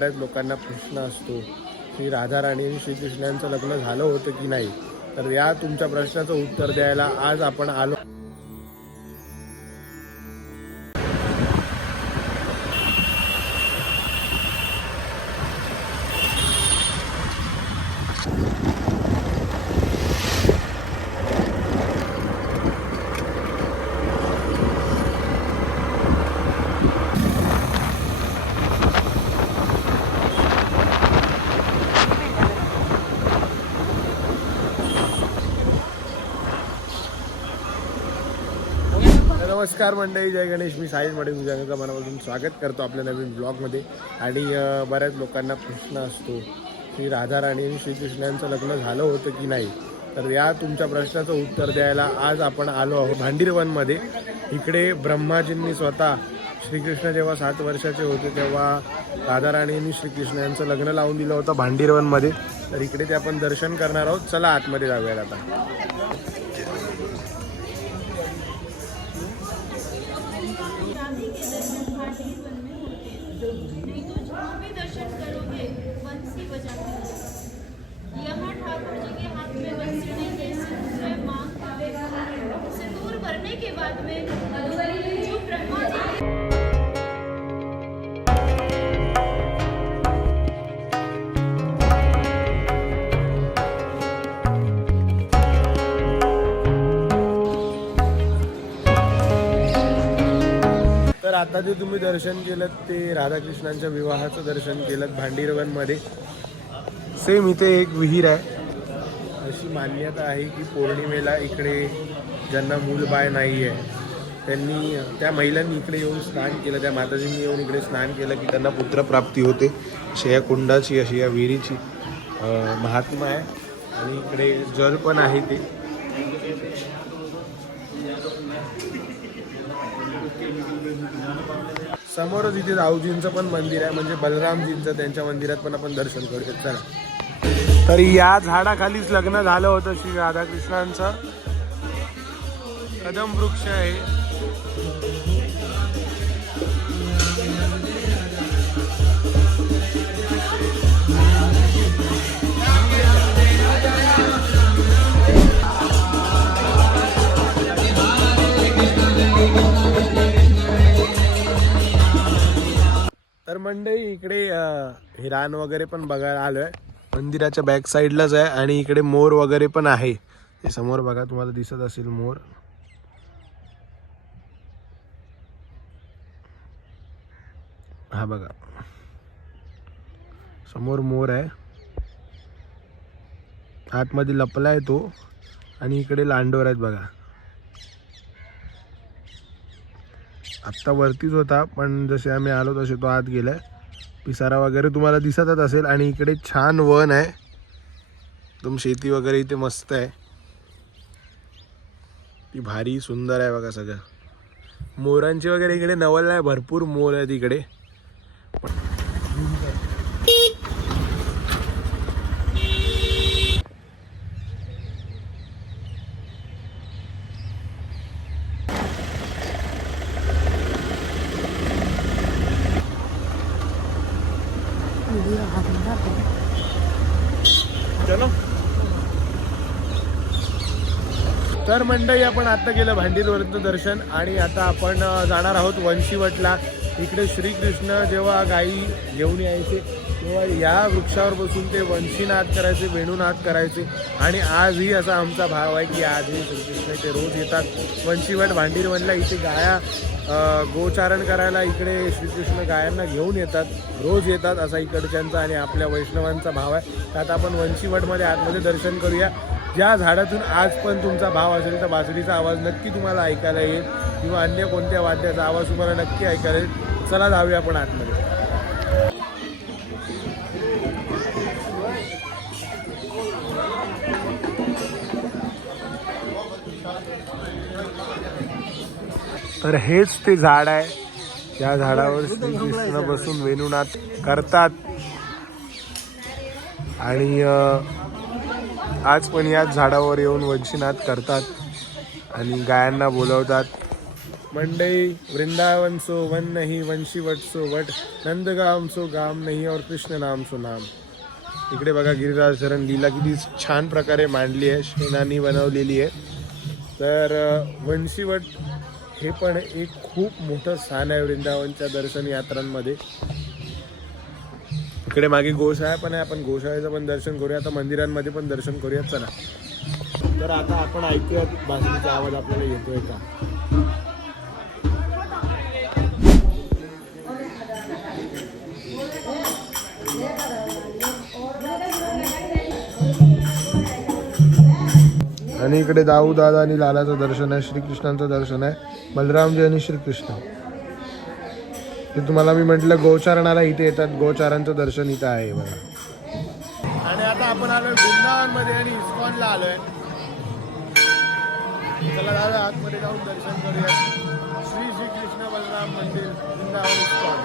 बऱ्याच लोकांना प्रश्न असतो की राधाराणी आणि श्रीकृष्णांचं लग्न झालं होतं की नाही? तर या तुमच्या प्रश्नाचं उत्तर द्यायला आज आपण आलो तर नमस्कार मंडळी जय गणेश. मी साईज मडे तुझ्या मनापासून स्वागत करतो आपल्या नवीन ब्लॉगमध्ये. आणि बऱ्याच लोकांना प्रश्न असतो की राधाराणी आणि श्रीकृष्णांचं लग्न झालं होतं की नाही? तर या तुमच्या प्रश्नाचं उत्तर द्यायला आज आपण आलो आहोत भांडीरवनमध्ये. इकडे ब्रह्माजींनी स्वतः श्रीकृष्ण जेव्हा सात वर्षाचे होते तेव्हा राधाराणी आणि श्रीकृष्ण यांचं लग्न लावून दिलं होतं भांडीरवनमध्ये. तर इकडे ते आपण दर्शन करणार आहोत. चला आतमध्ये जाऊयात आता. तर आता जे तुम्ही दर्शन केलं ते राधाकृष्णांच्या विवाहाचं दर्शन केलं भांडीरवनमध्ये. सेम इथे एक विहीर आहे. अशी मान्यता आहे की पौर्णिमेला इकडे ज्यांना मूलबाळ नाही आहे त्यांनी त्या महिलांनी इकडे येऊन स्नान केलं त्या माताजींनी येऊन इकडे स्नान केलं की त्यांना पुत्रप्राप्ती होते. अशी या कुंडाची अशी या विहिरीची महात्मा आहे. आणि इकडे जल पण आहे ते. समोरच इथे राऊजींचं पण मंदिर आहे म्हणजे बलरामजींचं त्यांच्या मंदिरात पण आपण दर्शन करू शकतो तर या झाडाखालीच लग्न झालं होतं श्री राधाकृष्णांचं. कदम वृक्ष आहे. तर मंडळी इकडे अं, हे रान वगैरे पण बघायला आलोय. मंदिराच्या बॅक साईडलाच आहे आणि इकडे मोर वगैरे पण आहे. समोर बघा तुम्हाला दिसत असेल मोर. हा बघा. समोर मोर आहे. आतमध्ये लपला आहे तो आणि इकडे लांडोर आहेत बघा. आत्ता वरतीच होता पण जसे आम्ही आलो तसे तो आत गेलाय. पिसारा वगैरे तुम्हाला दिसतच असेल आणि इकडे छान वन आहे. एकदम शेती वगैरे इथे मस्त आहे. ती भारी सुंदर आहे बघा सगळं. मोरांची वगैरे इकडे नवल आहे भरपूर मोर आहेत इकडे चलो तर मंडळी आपण आता केलं भांडीरवरचं दर्शन आणि आता आपण जाणार आहोत वंशीवटला. इकडे श्रीकृष्ण जेव्हा गायी घेऊन यायचे तेव्हा या वृक्षावर बसून ते वंशीनाद करायचे वेणूनाथ करायचे. आणि आजही असा आमचा भाव आहे की आजही श्रीकृष्ण ते रोज येतात. वंशीवट भांडीरवनला इथे गाया गोचारण करायला इकडे श्रीकृष्ण गायांना घेऊन येतात. रोज येतात असा इकडच्यांचा आणि आपल्या वैष्णवांचा भाव आहे. तर आता आपण वंशीवटमध्ये आतमध्ये दर्शन करूया. ज्या झाडातून आज पण तुमचा भाव असेल तर बासरीचा आवाज नक्की तुम्हाला ऐकायला येईल किंवा अन्य कोणत्या वाद्याचा आवाज तुम्हाला नक्की ऐकायला येईल. चला जाऊया आपण आतमध्ये. तर हेच ते झाड आहे. त्या झाडावर श्रीकृष्ण बसून वेणुनाथ करतात. आणि आज पण याच झाडावर येऊन वंशीनाथ करतात आणि गायांना बोलवतात. मंडई वृंदावन सो वन नहीं वंशी वट सो वट नंदगाम सो गाम नहीं और कृष्ण नाम सो नाम. इकडे बघा गिरिराज धरण लीला किती छान प्रकारे मांडली आहे शेणानी बनवलेली आहे. तर वंशीवट हे पण एक खूप मोठं स्थान आहे वृंदावनच्या दर्शन यात्रांमध्ये. इकडे मागे गोशाळा पण आहे आपण गोशाळेचं पण दर्शन करूया. आता मंदिरांमध्ये पण दर्शन करूयात चला. तर आता आपण ऐकूयात बासरीचा आवाज आपल्याला येतोय का? आणि इकडे दाऊ दादा आणि लालाचं दर्शन आहे श्रीकृष्णांचं दर्शन आहे. बलरामजी आणि श्रीकृष्ण. ते तुम्हाला मी म्हटलं गोचारणाला इथे येतात गोचारांचं दर्शन इथं आहे बघा. आणि आता आपण आलोय वृंदावनमध्ये आणि इस्कॉनला आलोय. चला जाऊया आतमध्ये जाऊन दर्शन करूया. श्री श्री कृष्ण बलराम मंदिर वृंदावन इस्कॉन.